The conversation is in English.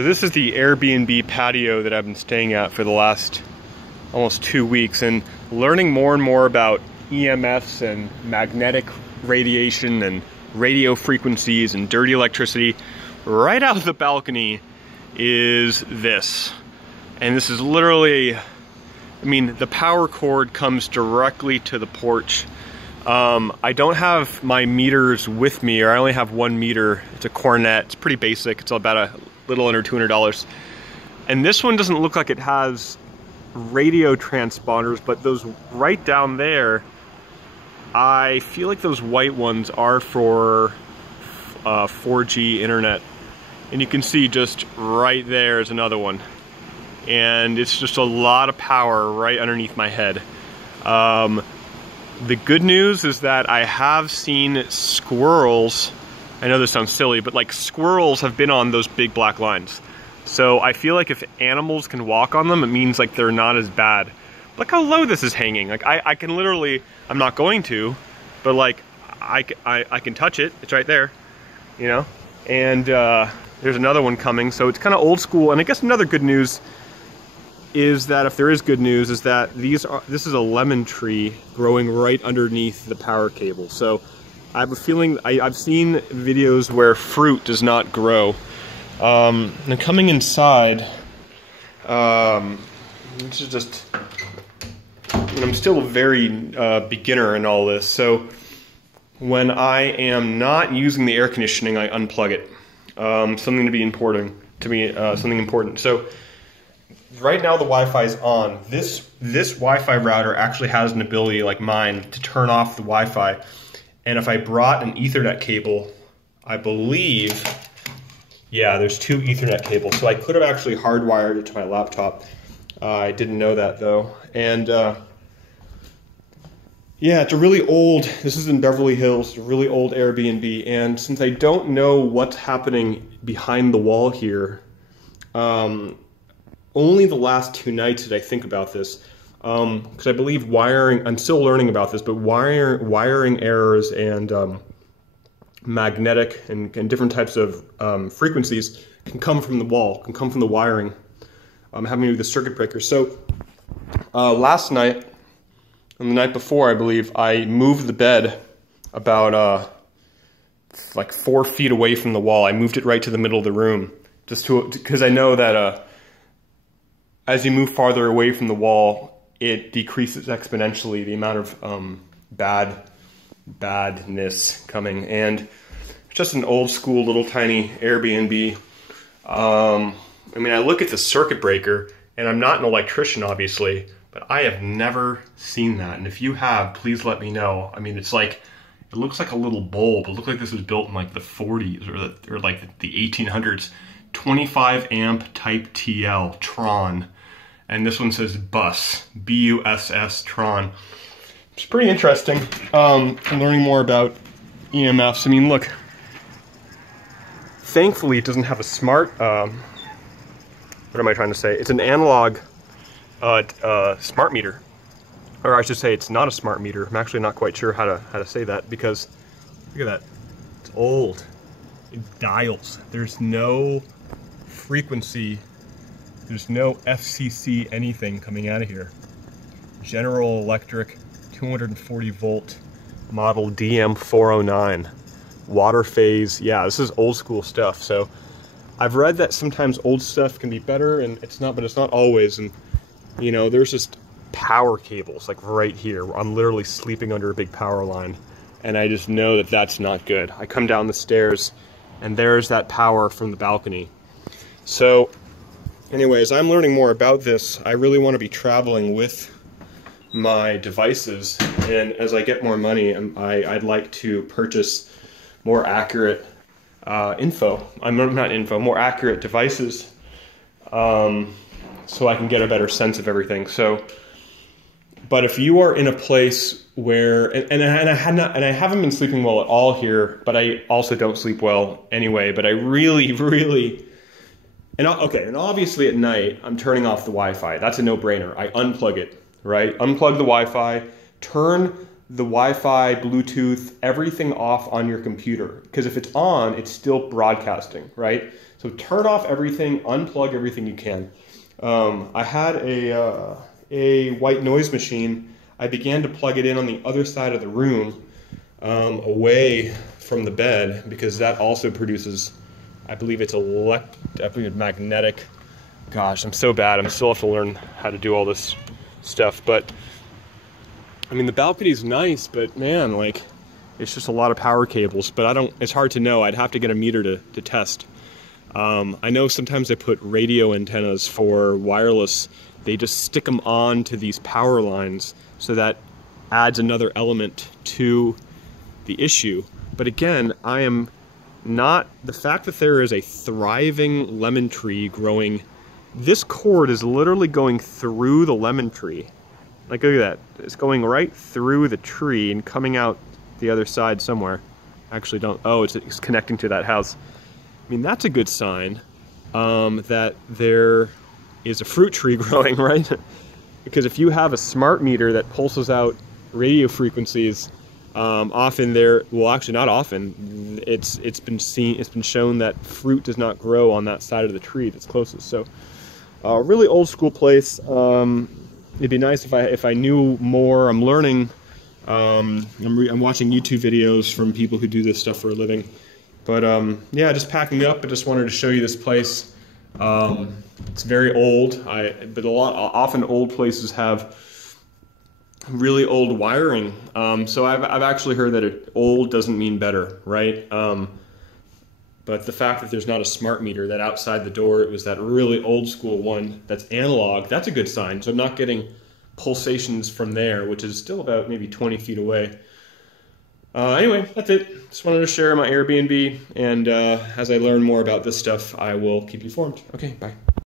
So this is the Airbnb patio that I've been staying at for the last almost 2 weeks, and learning more and more about EMFs and magnetic radiation and radio frequencies and dirty electricity. Right out of the balcony is this. And this is literally, I mean, the power cord comes directly to the porch. I don't have my meters with me, or I only have one meter. It's a Cornet. It's pretty basic. It's about a little under $200. And this one doesn't look like it has radio transponders, but those right down there, I feel like those white ones are for 4G internet. And you can see just right there is another one. And it's just a lot of power right underneath my head. The good news is that I have seen squirrels. I know this sounds silly, but like squirrels have been on those big black lines. So I feel like if animals can walk on them, it means like they're not as bad. Look how low this is hanging. Like I can literally, I'm not going to, but like I can touch it. It's right there, you know? And there's another one coming. So it's kind of old school. And I guess another good news is that, if there is good news, is that this is a lemon tree growing right underneath the power cable. So I have a feeling, I've seen videos where fruit does not grow. And coming inside, this is just, I'm still a very beginner in all this. So when I am not using the air conditioning, I unplug it. Something to be important to me, something important. So right now the Wi-Fi is on. This Wi-Fi router actually has an ability, like mine, to turn off the Wi-Fi. And if I brought an Ethernet cable, I believe, yeah, there's 2 Ethernet cables. So I could have actually hardwired it to my laptop. I didn't know that though. And yeah, it's a really old, this is in Beverly Hills, a really old Airbnb. And since I don't know what's happening behind the wall here, only the last 2 nights did I think about this. Because I believe wiring, I'm still learning about this, but wiring errors and magnetic and different types of frequencies can come from the wall, can come from the wiring, having to do with the circuit breaker. So last night, and the night before, I believe, I moved the bed about like 4 feet away from the wall. I moved it right to the middle of the room, just because I know that as you move farther away from the wall, it decreases exponentially the amount of badness coming. And it's just an old school little tiny Airbnb. I mean, I look at the circuit breaker, and I'm not an electrician, obviously, but I have never seen that. And if you have, please let me know. I mean, it's like, it looks like a little bulb. It looks like this was built in like the 40s or like the 1800s. 25 amp type TL, Tron. And this one says bus, B-U-S-S, Tron. It's pretty interesting. I'm learning more about EMFs. I mean, look, thankfully it doesn't have a smart, what am I trying to say? It's an analog smart meter. Or I should say it's not a smart meter. I'm actually not quite sure how to say that, because look at that. It's old. It dials. There's no frequency. There's no FCC anything coming out of here. General Electric 240 volt model DM409. Water phase. Yeah, this is old school stuff. So I've read that sometimes old stuff can be better, and it's not, but it's not always. And you know, there's just power cables like right here. I'm literally sleeping under a big power line, and I just know that that's not good. I come down the stairs and there's that power from the balcony. So anyways, I'm learning more about this. I really want to be traveling with my devices, and as I get more money, I'd like to purchase more accurate more accurate devices, so I can get a better sense of everything. So, but if you are in a place where, and I haven't been sleeping well at all here, but I also don't sleep well anyway, but I really, and okay, and obviously at night, I'm turning off the Wi-Fi. That's a no-brainer. I unplug it, right? Unplug the Wi-Fi, turn the Wi-Fi, Bluetooth, everything off on your computer. Because if it's on, it's still broadcasting, right? So turn off everything, unplug everything you can. I had a white noise machine. I began to plug it in on the other side of the room, away from the bed, because that also produces, I believe it's magnetic. Gosh, I'm so bad. I'm still have to learn how to do all this stuff. But I mean, the balcony is nice, but man, like, it's just a lot of power cables. But it's hard to know. I'd have to get a meter to test. I know sometimes they put radio antennas for wireless. They just stick them on to these power lines, so that adds another element to the issue. But again, I am not, the fact that there is a thriving lemon tree growing, this cord is literally going through the lemon tree. Like, look at that. It's going right through the tree and coming out the other side somewhere. Actually, it's connecting to that house. I mean, that's a good sign that there is a fruit tree growing, right? Because if you have a smart meter that pulses out radio frequencies, often actually not often, it's been shown that fruit does not grow on that side of the tree that's closest. So, really old school place. It'd be nice if I knew more. I'm learning. I'm watching YouTube videos from people who do this stuff for a living. But yeah, just packing up. I just wanted to show you this place. It's very old. But often old places have really old wiring. So I've actually heard that old doesn't mean better, right? But the fact that there's not a smart meter, that outside the door it was that really old school one that's analog, that's a good sign. So I'm not getting pulsations from there, which is still about maybe 20 feet away. Anyway, that's it. Just wanted to share my Airbnb, and as I learn more about this stuff, I will keep you informed. Okay, bye.